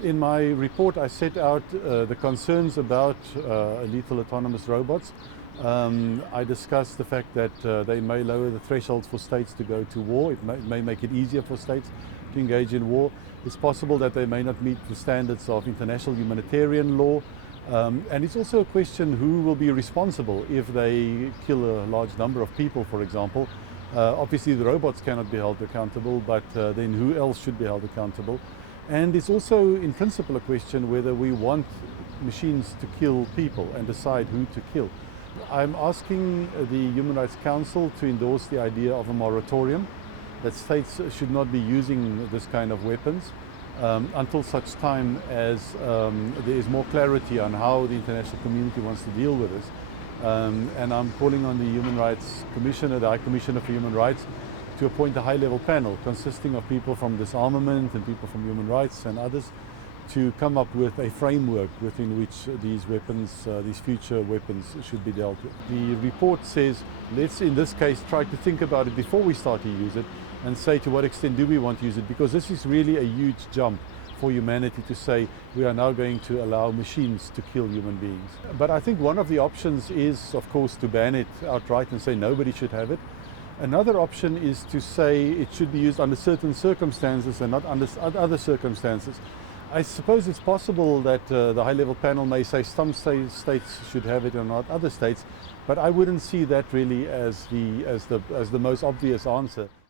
In my report, I set out the concerns about lethal autonomous robots. I discussed the fact that they may lower the thresholds for states to go to war. It may make it easier for states to engage in war. It's possible that they may not meet the standards of international humanitarian law. And it's also a question who will be responsible if they kill a large number of people, for example. Obviously the robots cannot be held accountable, but then who else should be held accountable? And it's also in principle a question whether we want machines to kill people and decide who to kill. I'm asking the Human Rights Council to endorse the idea of a moratorium, that states should not be using this kind of weapons until such time as there is more clarity on how the international community wants to deal with this. And I'm calling on the Human Rights Commissioner, the High Commissioner for Human Rights, to appoint a high-level panel consisting of people from disarmament and people from human rights and others to come up with a framework within which these weapons, these future weapons, should be dealt with. The report says, let's in this case try to think about it before we start to use it and say to what extent do we want to use it, because this is really a huge jump for humanity to say we are now going to allow machines to kill human beings. But I think one of the options is, of course, to ban it outright and say nobody should have it. Another option is to say it should be used under certain circumstances and not under other circumstances. I suppose it's possible that the high-level panel may say some states should have it and not other states, but I wouldn't see that really as the most obvious answer.